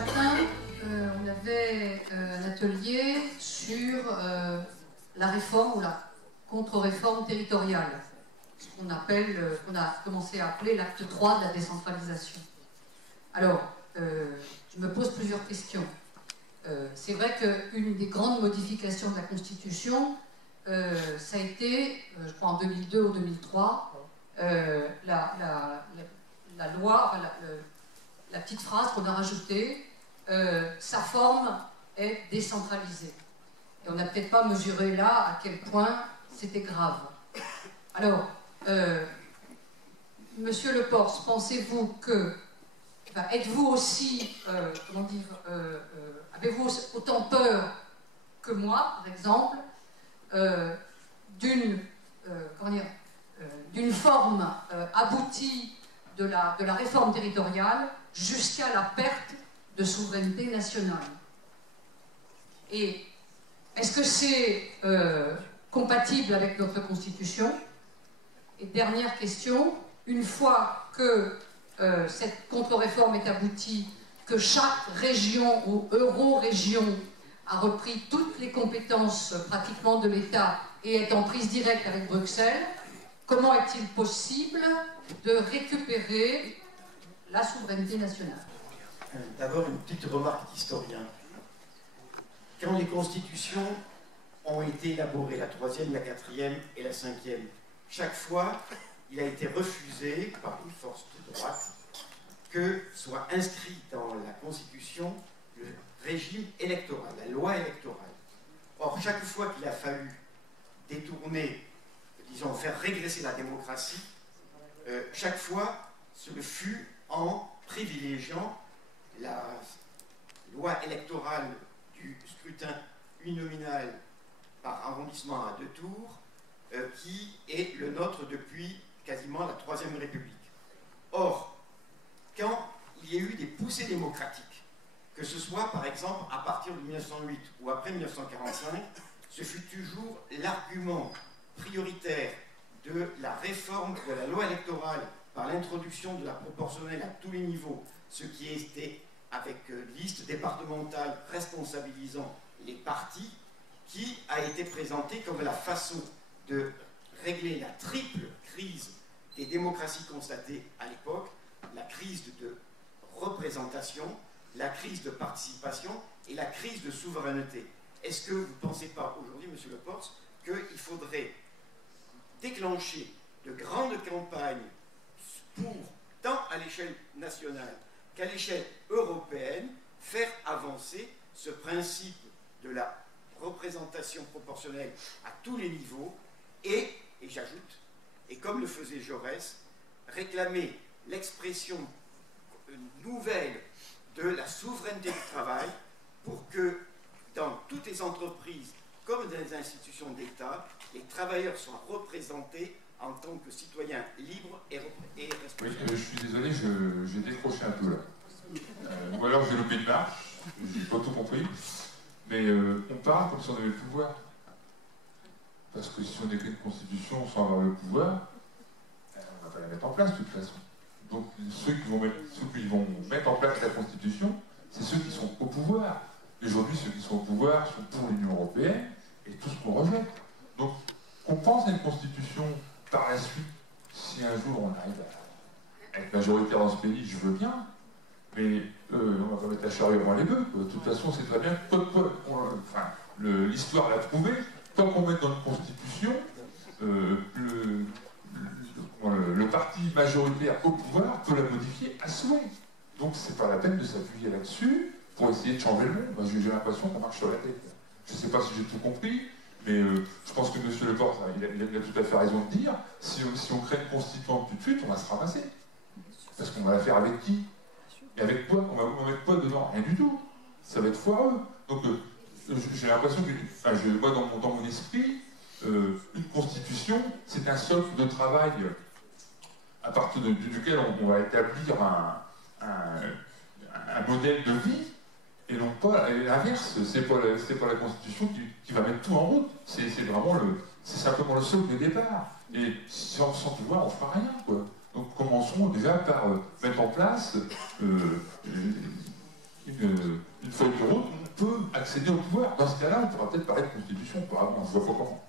matin, on avait un atelier sur la réforme ou la contre-réforme territoriale, ce qu'on appelle, qu'on a commencé à appeler l'acte 3 de la décentralisation. Alors, je me pose plusieurs questions. C'est vrai qu'une des grandes modifications de la Constitution, ça a été, je crois en 2002 ou 2003, la loi, enfin, la petite phrase qu'on a rajoutée, sa forme est décentralisée. Et on n'a peut-être pas mesuré là à quel point c'était grave. Alors, Monsieur Le Pors, pensez-vous que, enfin, êtes-vous aussi, comment dire, avez-vous autant peur que moi, par exemple, d'une forme aboutie de la réforme territoriale jusqu'à la perte de souveraineté nationale? Et est-ce que c'est compatible avec notre Constitution? Et dernière question, une fois que cette contre-réforme est aboutie, que chaque région ou euro-région a repris toutes les compétences pratiquement de l'État et est en prise directe avec Bruxelles, comment est-il possible de récupérer la souveraineté nationale? D'abord, une petite remarque d'historien. Quand les constitutions ont été élaborées, la 3e, la 4e et la 5e, chaque fois, il a été refusé par les forces de droite que soit inscrit dans la Constitution le régime électoral, la loi électorale. Or, chaque fois qu'il a fallu détourner, disons, faire régresser la démocratie, chaque fois, ce fut en privilégiant la loi électorale du scrutin uninominal par arrondissement à 2 tours, qui est le nôtre depuis quasiment la 3e République. Or, quand il y a eu des poussées démocratiques, que ce soit par exemple à partir de 1908 ou après 1945, ce fut toujours l'argument prioritaire de la réforme de la loi électorale par l'introduction de la proportionnelle à tous les niveaux, ce qui était avec liste départementale responsabilisant les partis, qui a été présenté comme la façon de régler la triple crise des démocraties constatées à l'époque, la crise de représentation, la crise de participation et la crise de souveraineté. Est-ce que vous ne pensez pas aujourd'hui, Monsieur Le Pors, qu'il faudrait déclencher de grandes campagnes pour, tant à l'échelle nationale qu'à l'échelle européenne, faire avancer ce principe de la représentation proportionnelle à tous les niveaux et j'ajoute, et comme le faisait Jaurès, réclamer l'expression nouvelle de la souveraineté du travail pour que dans toutes les entreprises comme dans les institutions d'État, les travailleurs soient représentés en tant que citoyens libres et responsables. Oui, je suis désolé, j'ai décroché un peu là. Ou alors j'ai loupé une marche, j'ai pas tout compris. Mais on parle comme si on avait le pouvoir. Parce que si on écrit une constitution sans avoir le pouvoir, on ne va pas la mettre en place de toute façon. Donc ceux qui vont mettre en place la constitution, c'est ceux qui sont au pouvoir. Et aujourd'hui, ceux qui sont au pouvoir sont pour l'Union européenne et tout ce qu'on rejette. Donc on pense à une constitution par la suite, si un jour on arrive à être majoritaire dans ce pays, je veux bien. Mais on va pas mettre la charrue avant les bœufs. De toute façon, c'est très bien. L'histoire l'a prouvé. Tant qu'on met dans une constitution, le parti majoritaire au pouvoir peut la modifier à souhait. Donc c'est pas la peine de s'appuyer là-dessus pour essayer de changer le monde. J'ai l'impression qu'on marche sur la tête. Je ne sais pas si j'ai tout compris, mais je pense que M. Le Pors, il a tout à fait raison de dire, si on crée une constituante tout de suite, on va se ramasser. Parce qu'on va la faire avec qui? Et avec quoi? On va mettre quoi dedans? Rien du tout. Ça va être foireux. Donc j'ai l'impression que, moi dans mon esprit, une constitution, c'est un socle de travail à partir duquel on va établir un modèle de vie, et non pas l'inverse. C'est pas la constitution qui va mettre tout en route. C'est simplement le socle de départ. Et sans pouvoir, on ne fera rien, quoi. Donc commençons déjà par mettre en place une une feuille de route, on peut accéder au pouvoir. Dans ce cas-là, on pourra peut-être parler de constitution, apparemment, je vois pas comment.